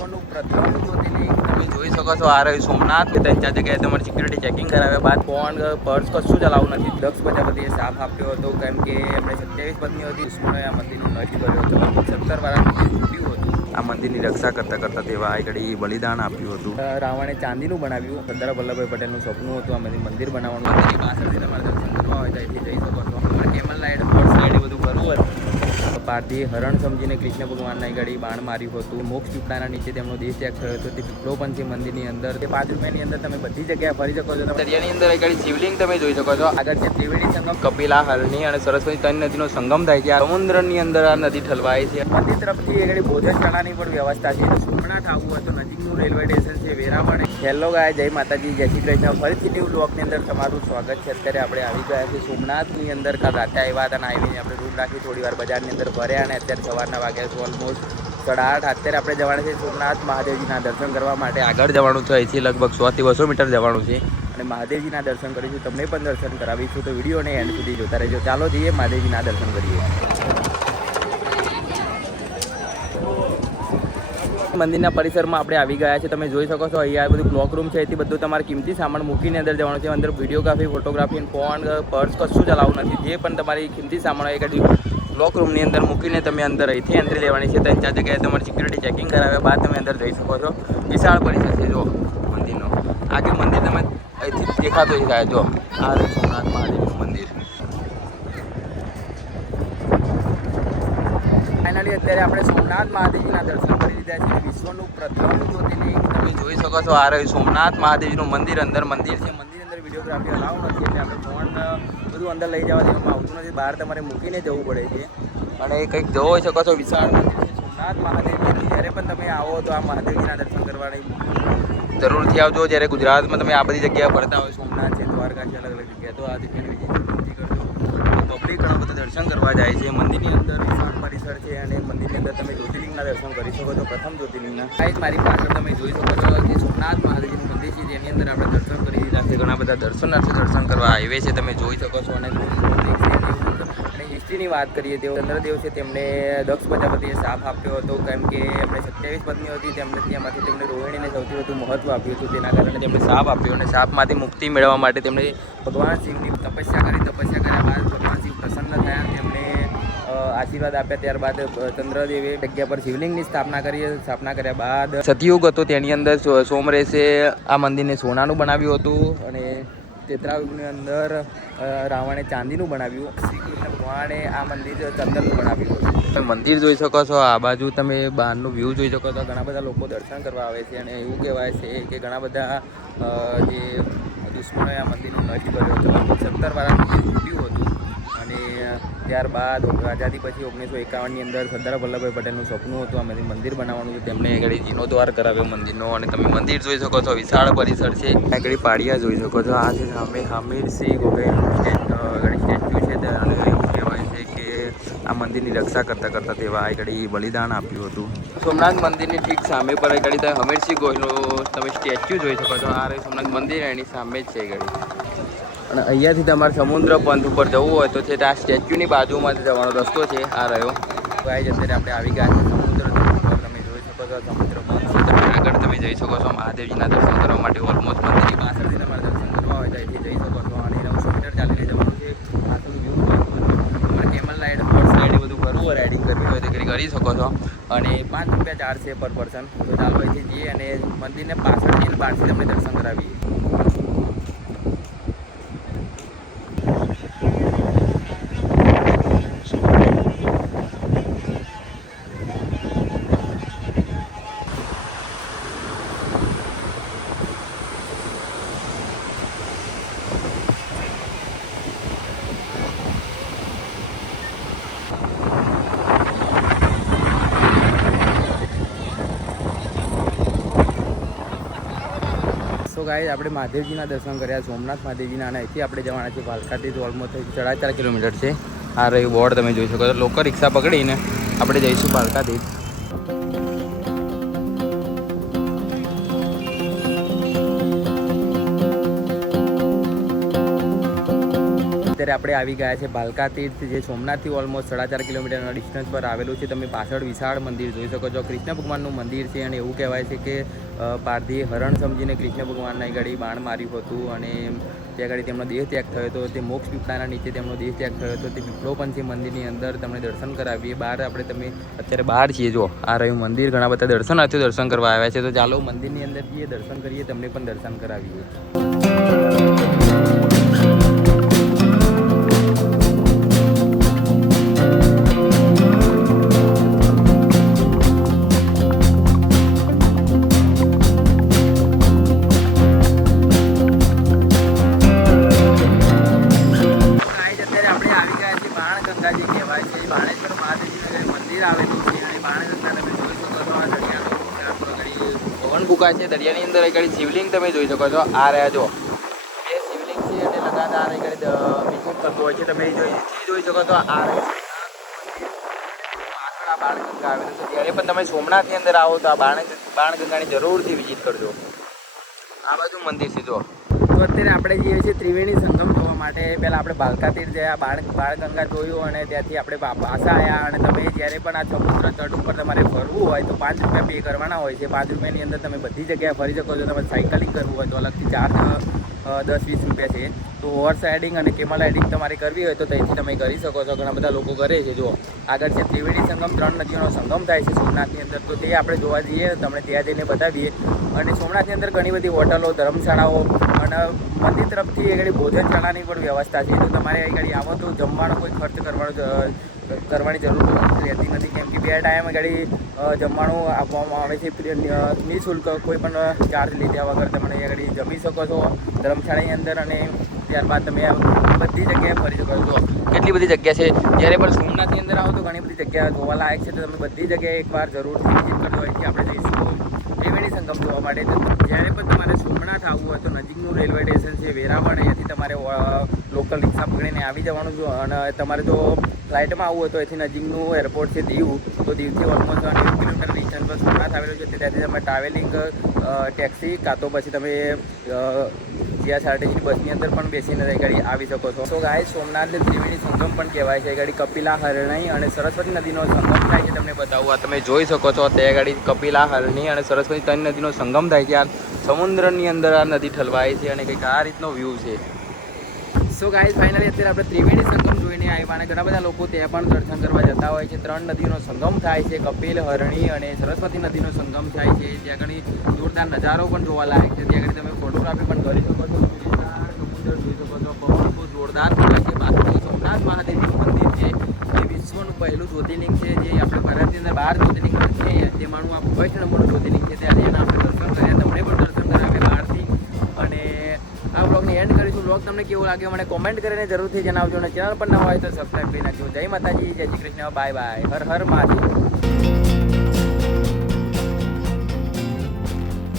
વિશ્વનું પ્રથમ જ્યોતિર્લિંગ તમે જોઈ શકો છો. આ રહ્યું સોમનાથ. 3-4 જગ્યાએ તમારે સિક્યુરિટી ચેકિંગ કરાવ્યા બાદ ફોન પર્સ કશું ચલાવવું નથી. દક્ષ પ્રજાપતિએ સાફ આપ્યો હતો કેમ કે એમણે 27 પત્ની હતી. વિષ્ણુએ આ મંદિરનું નજીક કર્યો હતો. 70 વાળા તૂટ્યું હતું. આ મંદિરની રક્ષા કરતા કરતા તેવા આ ઘડી બલિદાન આપ્યું હતું. રાવણે ચાંદીનું બનાવ્યું. સરદાર વલ્લભભાઈ પટેલનું સપનું હતું આ મંદિર બનાવવાનું. મંદિરની પાછળથી તમારે દર્શન કરવા હોય તો અહીંથી જઈ શકો છો. કેમલ લાઈડ હોર્સ રાઈડ એ બધું કરવું હતું. પારધી હરણ સમજીને કૃષ્ણ ભગવાનના ઘડી બાણ માર્યું હતું. મોક્ષ પીપળાના નીચે તેમનો દેહ ત્યાગ થયો હતો. તે પીપળો પણ છે મંદિરની અંદર. તે 5 રૂપિયાની અંદર તમે બધી જગ્યાએ ફરી શકો છો. દરિયાની અંદર ઘડી શિવલિંગ તમે જોઈ શકો છો. આગળ છે ત્રિવેણી સંગમ, કપિલા, હરણી અને સરસ્વતી 3 નદીનો સંગમ થાય છે. આ સમુદ્રની અંદર આ નદી ઠલવાય છે. મંદિર તરફથી એ ઘડી ભોજન શાળાની પણ વ્યવસ્થા છે. સોમનાથ આવવું હોય તો નજીકનું રેલવે સ્ટેશન છે વેરાવળ. હેલો ગાય, જય માતાજી, જય શ્રી કૃષ્ણ. ફરીથી ન્યૂ બ્લોગની અંદર તમારું સ્વાગત છે. અત્યારે આપણે આવી ગયા છીએ સોમનાથની અંદર. કાલ રાતે આવ્યા હતા અને આવીને આપણે રૂમ રાખી થોડી વાર બજારની અંદર ફર્યા અને અત્યારે સવારના વાગ્યા છે ઓલમોસ્ટ 8:30. અત્યારે આપણે જવાના છે સોમનાથ મહાદેવજીના દર્શન કરવા માટે. આગળ જવાનું છે, અહીંથી લગભગ 100 થી 200 મીટર જવાનું છે અને મહાદેવજીના દર્શન કરીશું. તમને પણ દર્શન કરાવીશું, તો વિડીયોને એન્ડ સુધી જોતા રહેજો. ચાલો જઈએ મહાદેવજીના દર્શન કરીએ. મંદિરના પરિસરમાં આપણે આવી ગયા છે. તમે જોઈ શકો છો અહીંયા બધું ક્લોક રૂમ છે. અહીંથી બધું તમારે કિંમતી સામાન મૂકીને અંદર જવાનું છે. અંદર વિડીયોગ્રાફી, ફોટોગ્રાફી, ફોન, પર્સ કશું ચલાવવું નથી. જે પણ તમારી કિંમતી સામાન હોય એક ક્લોક રૂમની અંદર મૂકીને તમે અંદર અહીંથી એન્ટ્રી લેવાની છે. 3-4 જગ્યાએ તમારે સિક્યુરિટી ચેકિંગ કરાવ્યા બાદ તમે અંદર જઈ શકો છો. વિશાળ પરિસર છે જો મંદિરનો. આખી મંદિર તમે અહીંથી દેખાતું થાય. જો આ સોમનાથ મહાદેવનું મંદિર. ફાઇનલી અત્યારે આપણે સોમનાથ મહાદેવજીના દર્શન કરી લીધા છે. વિશ્વનું પ્રથમ જ્યોતિર્લિંગ તમે જોઈ શકો છો. આ રહ્યું સોમનાથ મહાદેવજીનું મંદિર. અંદર મંદિર છે. મંદિર અંદર વિડીયોગ્રાફી અલાઉ નથી એટલે આપણે ફોન બધું અંદર લઈ જવા દેવામાં આવતું નથી. બહાર તમારે મૂકીને જવું પડે છે. અને કંઈક જોઈ શકો છો વિશાળ મંદિર છે સોમનાથ મહાદેવજી. જ્યારે પણ તમે આવો તો આ મહાદેવજીના દર્શન કરવાની જરૂરથી આવજો. જ્યારે ગુજરાતમાં તમે આ બધી જગ્યાએ ફરતા હોય, સોમનાથ છે, દ્વારકા છે, અલગ અલગ જગ્યાએ, તો આ જગ્યાની વિઝિટ કરજો. પબ્લિક ઘણા બધા દર્શન કરવા જાય છે. મંદિરની અંદર વિશાળ પરિસર છે અને મંદિરની અંદર તમે જ્યોતિર્લિંગના દર્શન કરી શકો છો. પ્રથમ જ્યોતિર્લિંગના આ મારી પાછળ તમે જોઈ શકો છો જે સોમનાથ મહાદેવજીનું મંદિર છે. જેની અંદર આપણે દર્શન કરી દીધા છે. ઘણા બધા દર્શનાર્થી દર્શન કરવા આવે છે. તમે જોઈ શકો છો. અને હિસ્ટ્રીની વાત કરીએ તો ચંદ્રદેવ છે તેમને દક્ષ પ્રજાપતિએ સાપ આપ્યો હતો કેમ કે એમણે 27 પત્નીઓ હતી. તેમાંથી તેમને રોહિણીને સૌથી વધુ મહત્વ આપ્યું હતું. તેના કારણે તેમણે સાપ આપ્યો અને સાપમાંથી મુક્તિ મેળવવા માટે તેમણે ભગવાન શિવની તપસ્યા કરી. તપસ્યા કર્યા બાદ ભગવાન શિવ પ્રસન્ન થયા. તેમને આશીર્વાદ આપ્યા. ત્યારબાદ ચંદ્રદેવે જગ્યા પર શિવલિંગની સ્થાપના કરી. સ્થાપના કર્યા બાદ સતયુગ હતો તેની અંદર સોમરેશે આ મંદિરને સોનાનું બનાવ્યું હતું અને ત્રેતાયુગની અંદર રાવણે ચાંદીનું બનાવ્યું. શ્રી કૃષ્ણ ભગવાને આ મંદિર ચંદનનું બનાવ્યું હતું. તમે મંદિર જોઈ શકો છો. આ બાજુ તમે બહારનું વ્યૂ જોઈ શકો છો. ઘણા બધા લોકો દર્શન કરવા આવે છે અને એવું કહેવાય છે કે ઘણા બધા જે દુશ્મનોએ આ મંદિરનું નષ્ટ કર્યો હતો. 70 વાળા મંદિર તૂટ્યું હતું અને ત્યારબાદ આઝાદી પછી 1951ની અંદર સરદાર વલ્લભભાઈ પટેલનું સપનું હતું આ મંદિર બનાવવાનું હતું. તેમને આગળ જીર્ણોદ્ધાર કરાવ્યો મંદિરનો અને તમે મંદિર જોઈ શકો છો. વિશાળ પરિસર છે. આગળ પાડિયા જોઈ શકો છો. આ છે સામે હમીરસિંહ ગોહિલનું સ્ટેચ્યુ છે અને એવું કહેવાય છે કે આ મંદિરની રક્ષા કરતા કરતા તેવા આગળ બલિદાન આપ્યું હતું. સોમનાથ મંદિરની ઠીક સામે પર આગળ હમીરસિંહ ગોહિલનું તમે સ્ટેચ્યુ જોઈ શકો છો. આ રહ્યું સોમનાથ મંદિર, એની સામે જ છે આગળ. અને અહીંયાથી તમારે સમુદ્ર પંથ ઉપર જવું હોય તો છે આ સ્ટેચ્યુની બાજુમાંથી જવાનો રસ્તો છે. આ રહ્યો ગાઈસ. અત્યારે આપણે આવી ગયા છીએ સમુદ્ર ઉપર. તમે જોઈ શકો છો સમુદ્ર પંથ. આગળ તમે જઈ શકો છો મહાદેવજીના દર્શન કરવા માટે. ઓલમોસ્ટ મંદિરની પાછળથી તમારે દર્શન કરવા હોય તો અહીંથી જઈ શકો છો. અને 900 મીટર ચાલીને જવાનું છે. પાછળનું વ્યૂ તમારે કેમલ રાઈડ, હોર્સ રાઈડ એ બધું કરવું હોય, રાઇડિંગ કરવી હોય તો કરી શકો છો. અને 5 રૂપિયા ચાર્જ છે પર પર્સન. તો ચાલો અહીંથી જઈએ અને મંદિરને પાછળથી બહારથી તમને દર્શન કરાવીએ. તો ગાઈસ આપણે મહાદેવજીના દર્શન કર્યા સોમનાથ મહાદેવજીના અને અહીંથી આપણે જવાના છે ભાલકાથી. તો ઓલમોસ્ટ 4.5 કિલોમીટર છે. આ રહ્યું બોર્ડ તમે જોઈ શકો છો. લોકલ રિક્ષા પકડીને આપણે જઈશું ભાલકાથી. અત્યારે આપણે આવી ગયા છે ભાલકા તીર્થ, જે સોમનાથથી ઓલમોસ્ટ 4.5 કિલોમીટરના ડિસ્ટન્સ પર આવેલું છે. તમે પાછળ વિશાળ મંદિર જોઈ શકો છો. કૃષ્ણ ભગવાનનું મંદિર છે અને એવું કહેવાય છે કે પારધીએ હરણ સમજીને કૃષ્ણ ભગવાનના ગાડી બાણ માર્યું હતું અને ત્યાં આગળ તેમનો દેહ ત્યાગ થયો હતો. તે મોક્ષ પીપળાના નીચે તેમનો દેહ ત્યાગ થયો હતો. તે પીપળો પણ છે મંદિરની અંદર. તમને દર્શન કરાવીએ. બહાર તમે અત્યારે બહાર છીએ, જો આ રહ્યું મંદિર. ઘણા બધા દર્શનાર્થીઓ દર્શન કરવા આવ્યા છે. તો ચાલો મંદિરની અંદર જઈએ, દર્શન કરીએ, તમને પણ દર્શન કરાવીએ. છે દરિયાની અંદર એક શિવલિંગ તમે જોઈ શકો છો. આ રહ્યા જો એ શિવલિંગ છે અને લગાતાર એક વિઝિટ થતું હોય છે. તમે જોઈ શકો છો. આ પાછળ આ બાણગંગા આવેલું છે. જ્યારે પણ તમે સોમનાથની અંદર આવો તો આ બાણગંગાની જરૂરથી વિઝિટ કરજો. આ બાજુ મંદિર છે જો. તો અત્યારે આપણે જઈએ છીએ ત્રિવેણી સંગમ જોવા માટે. પહેલાં આપણે ભાલકા તીર્થ ગયા, બાણગંગા જોયું અને ત્યાંથી આપણે પાછા આવ્યા. અને તમે જ્યારે પણ આ સમુદ્ર તટ ઉપર તમારે ફરવું હોય તો 5 રૂપિયા પે કરવાના હોય છે. 5 રૂપિયાની અંદર તમે બધી જગ્યાએ ફરી શકો છો. તમે સાયકલિંગ કરવું હોય તો અલગથી ચાર્જ 10-20 રૂપિયા છે. તો હોર્સ રાઇડિંગ અને કેમલ રાઇડિંગ તમારે કરવી હોય તો ત્યાંથી તમે કરી શકો છો. ઘણા બધા લોકો કરે છે. જો આગળ છે ત્રિવેણી સંગમ, 3 નદીઓનો સંગમ થાય છે સોમનાથની અંદર. તો તે આપણે જોવા જઈએ, તમને ત્યાં જઈને બતાવીએ. અને સોમનાથની અંદર ઘણી બધી હોટલો, ધર્મશાળાઓ અને મંદિર તરફથી આગળ ભોજનશાળાની પણ વ્યવસ્થા છે. તો તમારે આગળ આવો તો જમવાનો કોઈ ખર્ચ કરવાની જરૂર રહેતી નથી, કેમ કે 2 ટાઈમ આગળ જમવાનું આપવામાં આવે છે નિઃશુલ્ક. કોઈ પણ ચાર્જ લીધા વગર તમે આગળ જમી શકો છો ધર્મશાળાની અંદર. અને ત્યારબાદ તમે બધી જગ્યાએ ફરી શકો છો. કેટલી બધી જગ્યા છે. જ્યારે પણ સોમનાથની અંદર આવો તો ઘણી બધી જગ્યા જોવાલાયક છે. તો તમે બધી જગ્યાએ એકવાર જરૂરથી વિઝિટ કરજો. અહીંથી આપણે જઈશું ત્રિવેણી સંગમ જોવા માટે. તો જ્યારે પણ તમારે સોમનાથ આવવું હોય તો નજીકનું રેલવે સ્ટેશન છે વેરાવળ. અહીંયાથી તમારે લોકલ રિક્ષા પકડીને આવી જવાનું છે. અને તમારે જો ફ્લાઇટમાં આવવું હોય તો અહીંથી નજીકનું એરપોર્ટ છે દીવ. તો દીવથી ઓલમોસ્ટ 90 કિલોમીટર ડિસ્ટન્સ પર સોમનાથ આવેલું છે. ત્યાંથી તમે ટ્રાવેલિંગ ટેક્સી કાં તો પછી તમે જીએસઆરટીસી બસની અંદર પણ બેસીને ગાડી આવી શકો છો. તો ગાય સોમનાથ ત્રિવેણી સંગમ પણ કહેવાય છે. ગાડી કપિલા, હરણી અને સરસ્વતી નદીનો સંગમ થાય છે. તમને બતાવું, આ તમે જોઈ શકો છો. તે ગાડી કપિલા, હરણી અને સરસ્વતી 3 નદીનો સંગમ થાય છે. આ સમુદ્રની અંદર આ નદી ઠલવાય છે અને કંઈક આ રીતનો વ્યૂ છે. સો ગાઈઝ ફાઇનલી અત્યારે આપણે ત્રિવેણી સંગમ જોઈને આવ્યા અને ઘણા બધા લોકો ત્યાં પણ દર્શન કરવા જતા હોય છે. 3 નદીઓનો સંગમ થાય છે. કપિલ, હરણી અને સરસ્વતી નદીનો સંગમ થાય છે. ત્યાં ઘણી જોરદાર નજારો પણ જોવા લાયક છે. ત્યાં આગળ તમે ફોટોગ્રાફી પણ કરી શકો છો. સમુદ્ર જોઈ શકો છો. પવન બહુ જોરદાર હોય છે. બાકી સોમનાથ મહાદેવનું મંદિર છે એ વિશ્વનું પહેલું જ્યોતિર્લિંગ છે. જે આપણે ભારતની અંદર 12 જ્યોતિર્લિંગ છે તેમાંનું આ ફર્સ્ટ નંબરનું જ્યોતિર્લિંગ છે. ત્યારે એના આપણે દર્શન કર્યા. તમને પણ દર્શન કરાવ્યા બહારથી. અને આ બ્લોગને એન્ડ કરીશું. બ્લોગ તમને કેવો લાગ્યો મને કોમેન્ટ કરીને જરૂરથી જણાવજો. અને ચેનલ પર ન હોય તો સબસ્ક્રાઈબ કરી નાખજો. જય માતાજી, જય શ્રી કૃષ્ણ, બાય બાય, હર હર મહાદેવ.